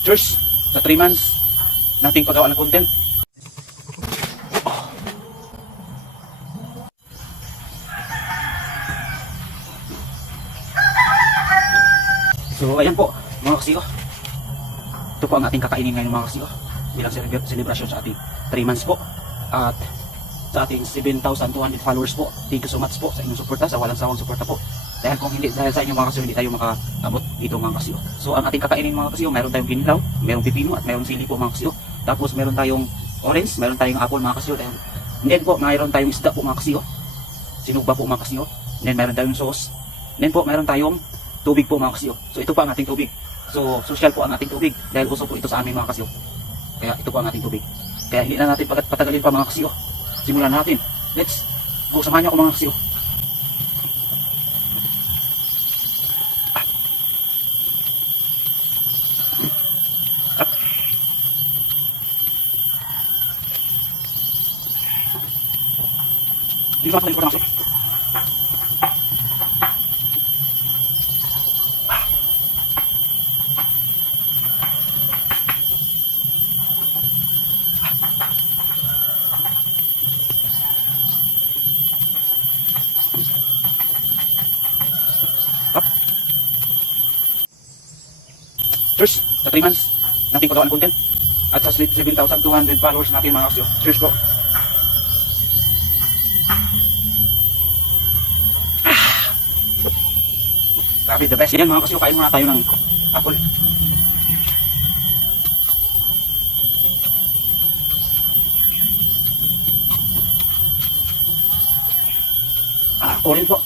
Cheers sa 3 months nating paggawa ng content. So ayan po mga kasiyo. Ito po ang ating kakainin ngayon mga kasiyo. Bilang celebration sa ating 3 months po. At sa ating 7,200 followers po. Thank you so much po sa inyong suporta, sa walang sawang suporta po. Dahil kung hindi, dahil sa inyong mga kasiyo, hindi tayo makaabot dito mga kasiyo. So ang ating kakainin mga kasiyo, mayroon tayong kinilaw, mayroong pipino at mayroong sili po mga kasiyo. Tapos mayroon tayong orange, mayroon tayong apple mga kasiyo. And then po, mayroon tayong isda po mga kasiyo. Sinugba po mga kasiyo. And then mayroon tayong sauce. And then po, mayroon tayong tubig po mga kasiyo. So ito po ang ating tubig. So social po ang ating tubig dahil uso po ito sa amin mga kasiyo. Kaya ito po ang ating tubig. Kaya hindi na natin patagalin pa mga kasiyo. Simulan natin. Let's go, samahan niyo ako mga kasiyo. Dito natin mga kasiyo. Cheers sa 3 months nating paggawa ng content at sa 7,200 followers natin mga kasiyo. Cheers po. Grabe, the best. Yan mga kasiyo, kain muna tayo ng apple. Orange po.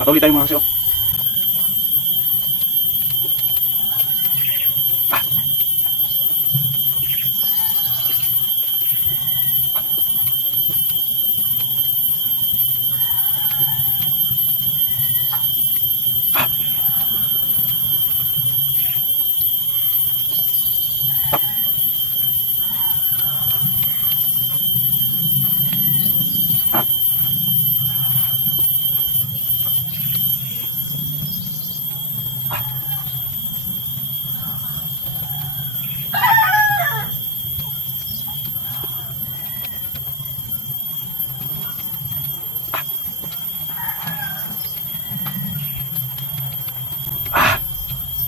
Patuloy tayo mga kasiyo.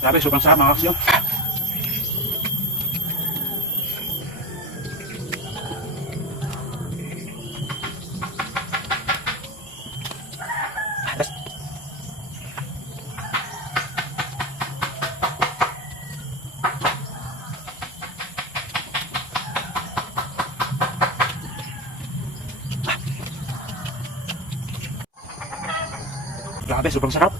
Grabe, sobrang sarap mga kasiyo. Grabe, sobrang sarap.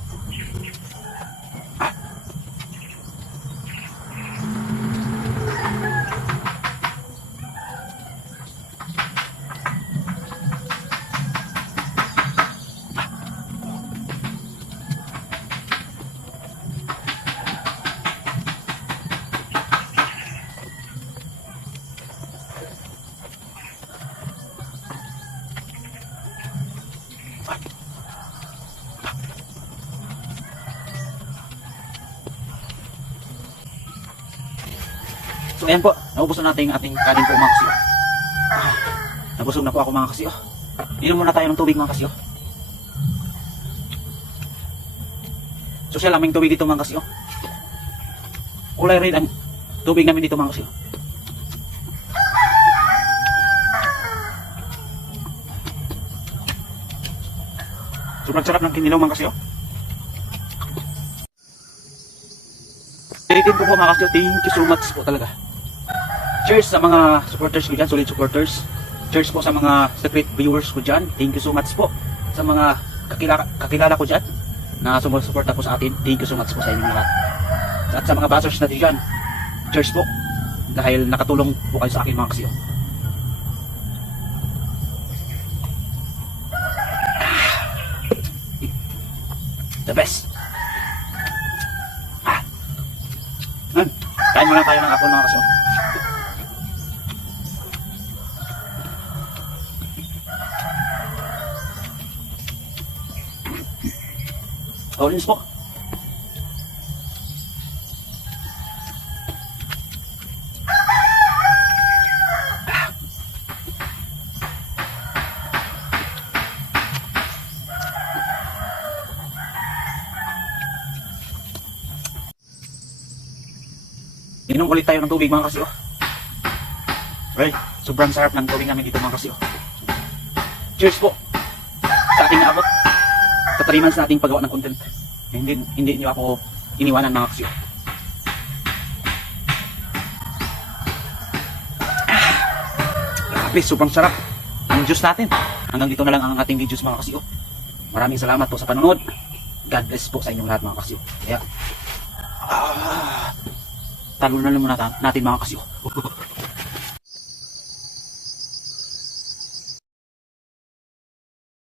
So ayan po, naubos na natin yung ating kanin po mga kasiyo. Nabusog na po ako mga kasiyo. Inom muna tayo ng tubig mga kasiyo. Social aming tubig dito mga kasiyo. Kulay red ang tubig namin dito mga kasiyo. Sobrang sarap ng kinilaw mga kasiyo. Tiritin ko po mga kasiyo, thank you so much po talaga. Cheers sa mga supporters ko dyan, solid supporters. Cheers po sa mga secret viewers ko dyan. Thank you so much po sa mga kakilala ko dyan na sumusuporta po sa atin. Thank you so much po sa inyo lahat. At sa mga bashers natin dyan, cheers po dahil nakatulong po kayo sa akin mga kasiyo. The best. Kain muna tayo ng apple mga kasiyo. Orange po. Inom ulit tayo ng tubig mga kasi, oh. Well, sobrang sarap ng tubig namin dito mga kasi, oh. Cheers po sa ating naabot sa 3 months nating paggawa ng content. Hindi niyo ako iniwanan mga kasi, oh. Grabe, sobrang sarap ang juice natin. Hanggang dito na lang ang ating videos mga kasi, oh. Maraming salamat po sa panonood. God bless po sa inyong lahat mga kasi, oh. Kaya talo na lang muna natin mga kasi, oh.